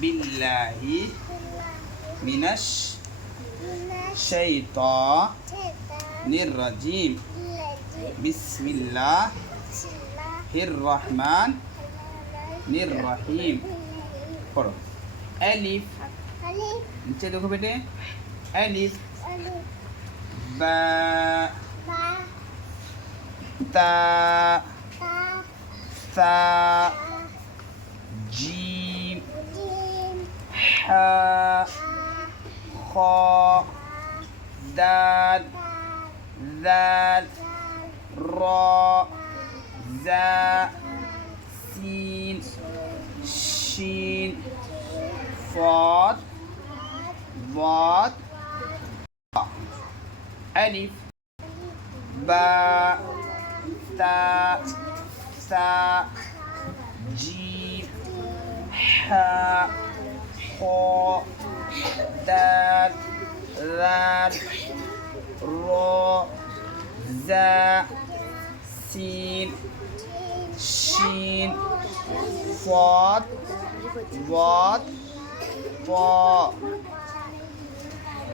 বিল্লাহি মিনাশ শাইতানির রাজিম বিসমিল্লাহির রহমানির রহিম। পড়ো। আলিফ, নিচে দেখো বেটে। আলিফ, বা, তা, সা, জিম, হা, খ, দাল, জাল, র, জা, সিন, শিন, صاد ضاد ألف باء تاء ثاء جيم حاء خاء دال ذال را زاء سين شين صاد ضاد طاء